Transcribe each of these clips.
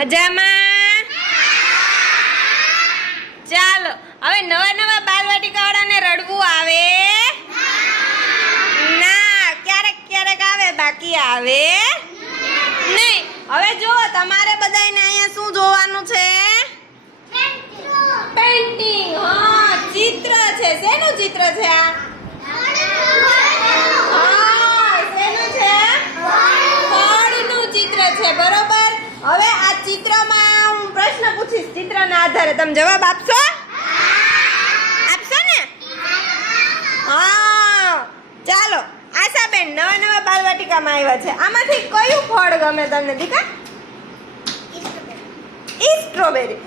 મજામાં? ચાલો હવે નવા નવા બાલવાટિકાવાળાને રડવું આવે ના, ક્યારેક ક્યારેક આવે, બાકી આવે નહીં. હવે જો તમારે બધાને અહીંયા શું જોવાનું છે? પેઇન્ટિંગ. હા, ચિત્ર છે. શેનું ચિત્ર છે આ? હા, શેનું છે? ફળનું ચિત્ર છે. બરોબર. હવે આ ચિત્રમાં હું પ્રશ્ન પૂછીશ, ચિત્રના આધારે તમે જવાબ આપશો? આપશો ને? હા, ચાલો. આશાબેન નવા નવા બાલવાટિકામાં આવ્યા છે. આમાંથી કયું ફળ ગમે તમને દીકા? ઈ સ્ટ્રોબેરી.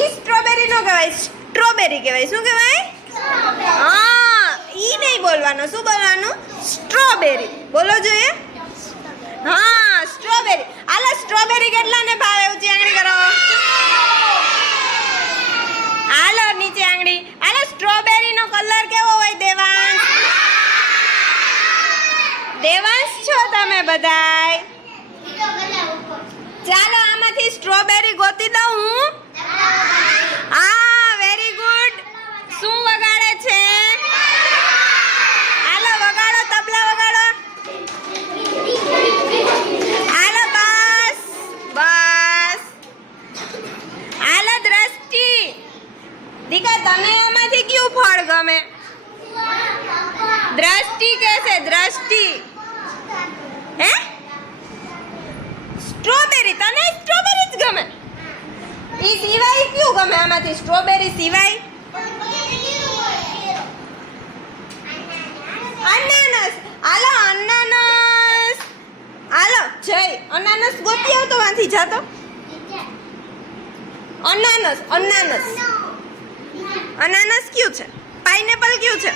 ઈ સ્ટ્રોબેરી નો કહેવાય, સ્ટ્રોબેરી કહેવાય. શું કહેવાય? હા, ઈ નહીં બોલવાનું. શું બોલવાનું? સ્ટ્રોબેરી. બોલો જોઈએ. હા, સ્ટ્રોબેરી. આલા સ્ટ્રોબેરી કેટલાને ભાવે? ઊંચી આંગળી કરો. હાલો નીચે આંગળી. હાલો, સ્ટ્રોબેરી નો કલર કેવો હોય દેવાંશ? દેવાંશ છો તમે બધાય? ચાલો આમાંથી સ્ટ્રોબેરી ગોતી દઉં હું. હા, વેરી ગુડ. શું વગાડે છે? હાલો વગાડો, તબલા વગાડો. હાલો બસ બસ. હાલો દ્રષ્ટિ. દીકા તને આમાંથી કયું ફળ ગમે? દ્રષ્ટિ કે છે? દ્રષ્ટિ હે? સ્ટ્રોબેરી. તને સ્ટ્રોબેરી જ ગમે? ઈ સિવાય કયું ગમે આમાંથી? સ્ટ્રોબેરી સિવાય? અનાનસ. હાલો અનાનસ. હાલો જય અનાનસ ગોતી આવતો વાંથી જાતો. અનાનસ. અનાનસ. અનાનસ કયું છે? પાઇનેપલ કયું છે?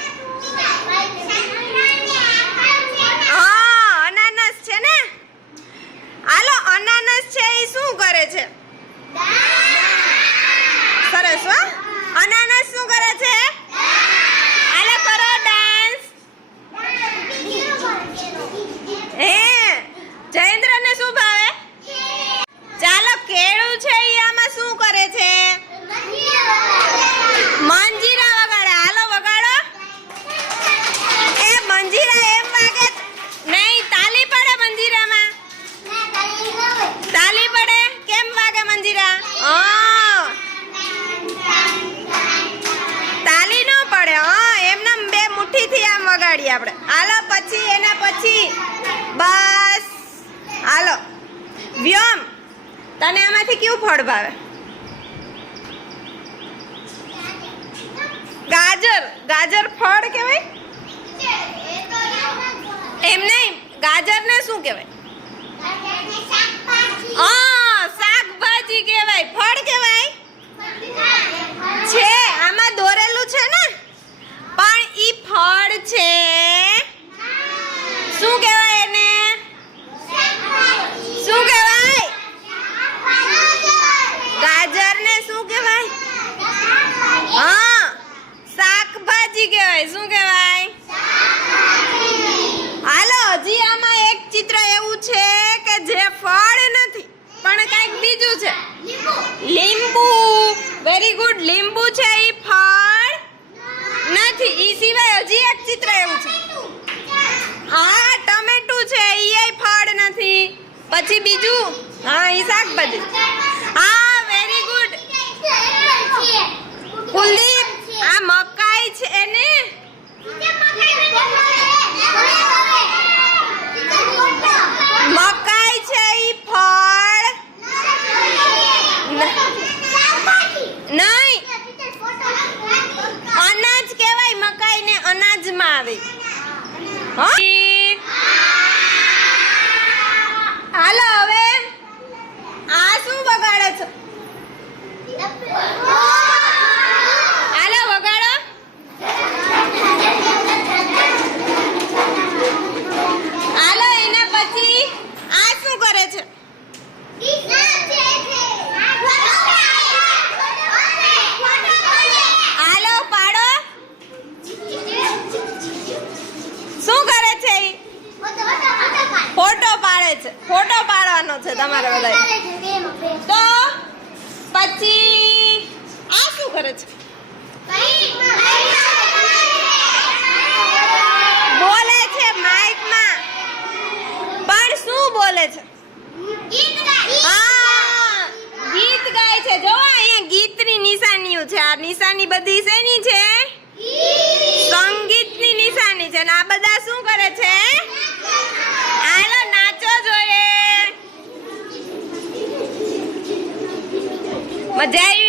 હા, અનાનસ છે ને. હાલો અનાનસ છે એ શું કરે છે? સરસ હો. અનાનસ શું કરે છે? હાલો કરો ડાન્સ. હે જયેન્દ્રને શું ભાવે? ચાલો કેળું છે ઈ આમાં શું કરે છે? મંજીરા વગાડે. હાલો વગાડો. એ મંજીરા એમ વાગે નહીં, તાલી પડે મંજીરામાં. તાલી પડે. કેમ વાગે મંજીરા? હા, તાલી નો પડે. હા, એમને બે મુઠ્ઠીથી આમ વગાડીએ આપણે. હાલો પછી એના પછી બસ. હાલો વ્યોમ, તને આમાંથી કયું ફળ ભાવે? ગાજર. ગાજર ફળ કહેવાય? એમ નહીં, ગાજરને શું કહેવાય? હા, શાકભાજી કહેવાય. ફળ કહેવાય છે. આમાં દોરેલું છે ને, પણ ઈ ફળ છે. શું કહેવાય એને? શું કહેવાય? ગાજરને શું કહેવાય? હા, શાકભાજી કહેવાય. શું કહેવાય? હાલો હજી આમાં એક ચિત્ર એવું છે કે જે ફળ નથી પણ કંઈક બીજું છે. લીંબુ. Very good. લીંબુ છે ઈ ફળ નથી. ઈ સિવાય હજી એક ચિત્ર એવું છે. હા, ટમેટું છે ઈ ફળ નથી. પછી બીજું? હા, ઈ શાકભાજી. હા, વેરી ગુડ કુલદીપ. આ મકાઈ છે ને? મકાઈ છે ઈ ફળ નહીં. અનાજ કહેવાય. મકાઈ ને અનાજમાં આવે. હાલો હવે આ શું વગાડે છે? હાલો વગાડો. હાલો એના પછી આ શું કરે છે? હાલો પાડો. શું કરે છે? ફોટો પાડે છે. ફોટો પાડવાનો છે તમારે બધાય. તો પછી આ શું કરે છે? બોલે છે માઇકમાં, પણ શું બોલે છે? હા, ગીત ગાય છે. જો અહીંયા ગીતની નિશાનીઓ છે. આ નિશાની બધી શેની છે? સંગીતની નિશાની છે. ને આ બધા શું કરે છે? હાલો નાચો જોઈએ. મજા આવી?